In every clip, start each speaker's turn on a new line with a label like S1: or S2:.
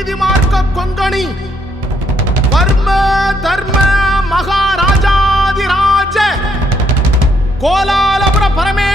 S1: நீதி மார்க்க கொங்கணி வர்ம தர்ம மகாராஜாதிராஜ. கோலாலபுர பரமே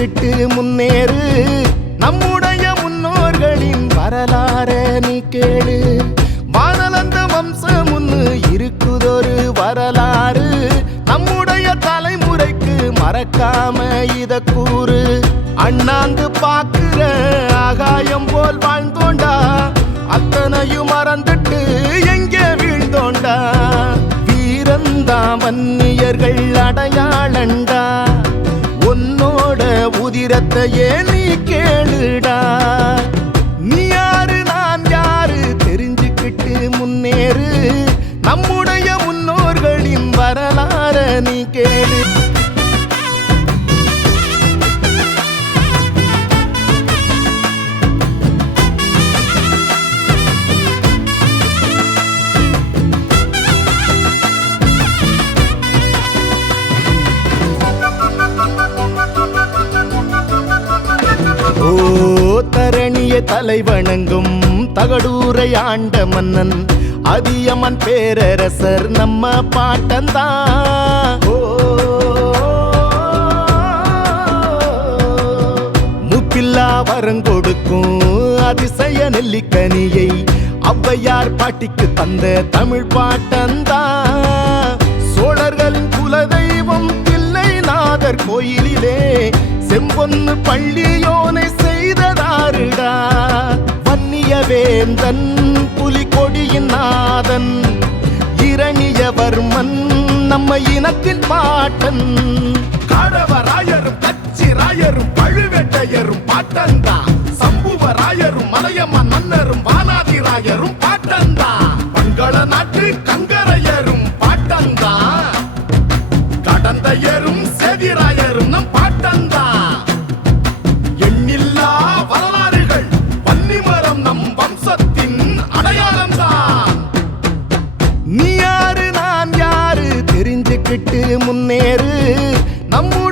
S1: விட்டு முன்னேறு. நம்முடைய முன்னோர்களின் வரலாற நீ கேளு. வானலந்த வம்சம் ஒன்று இருக்குதொரு வரலாறு. நம்முடைய தலைமுறைக்கு மறக்காம இத கூறு. அண்ணாந்து பாக்குற ஆகாய உதிரத்தையே நீ கேளுடா. நீ யாரு நான் யாரு தெரிஞ்சுக்கிட்டு முன்னேறு. தலை வணங்கும் தகடூரை ஆண்ட மன்னன் அதியமன் பேரரசர் நம்ம பாட்டந்தான் ஓ, முப்பில்லா வரங்கொடுக்கும் அதிசய நெல்லிக்கனியை ஔவையார் பாட்டிக்கு தந்த தமிழ் பாட்டந்தான் சோழர்களின் குலதெய்வம் தில்லைநாதர் கோயிலிலே செம்பொன்னு பள்ளியோனை செய்ததாருடா. வன்னிய வேந்தன் புலிகொடியின் நாதன் இரணியவர்மன் நம்ம இனத்தின் பாட்டன். காடவராயரும் கச்சிராயரும் பழுவேட்டையரும் பாட்டந்தா சம்புவராயரும் மலையம்மன் மன்னரும் வானாதிராயரும் விட்டு முன்னேறு. நம்முடைய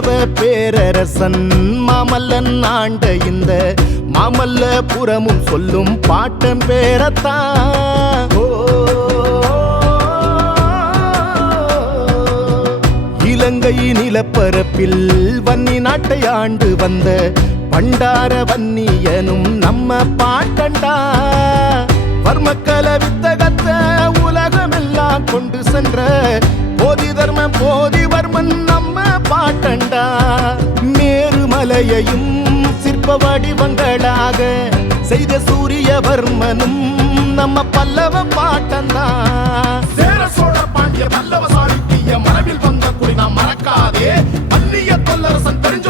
S1: பல்லவ பேரரசன் மாமல்லன் ஆண்ட இந்த மாமல்ல புறமும் சொல்லும் பாட்டம் பேரத்தான் இலங்கை நிலப்பரப்பில் வன்னி நாட்டை ஆண்டு வந்த பண்டார வன்னியனும் நம்ம பாட்டண்டா. வர்மக்கல வித்தகத்தை உலகமெல்லாம் கொண்டு சென்ற மேருமலையையும் சிற்ப வடிவங்களாக செய்த சூரியவர்மனும் நம்ம பல்லவ பாட்டந்தான் சேர சோழ பாண்டிய பல்லவ சாளுக்கிய மரபில் வந்த குடி நாம் மறக்காதே. பல்லிய தொல்லரசன் தெரிஞ்ச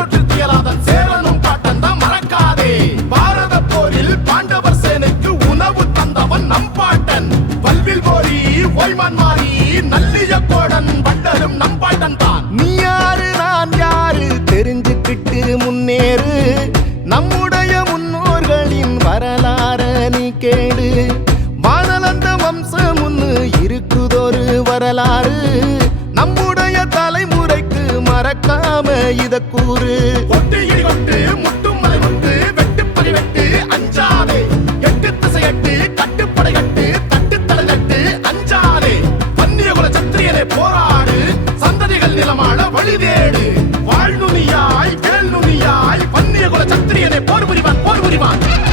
S1: நீ கேடு. வானலந்த வம்சம் ஒன்று இருக்குதொரு வரலாறு. நம்முடைய தலைமுறைக்கு மறக்காம இத கூறு. கொட்டு இடி கொட்டு வெட்டு கட்டுப்படை அஞ்சாதே குல போராடு சந்ததிகள் நிலமான வழி வாழ்நுனியாய் வேல் நுனியாய் வன்னிய குல சத்திரியனே போர் புரிவான்.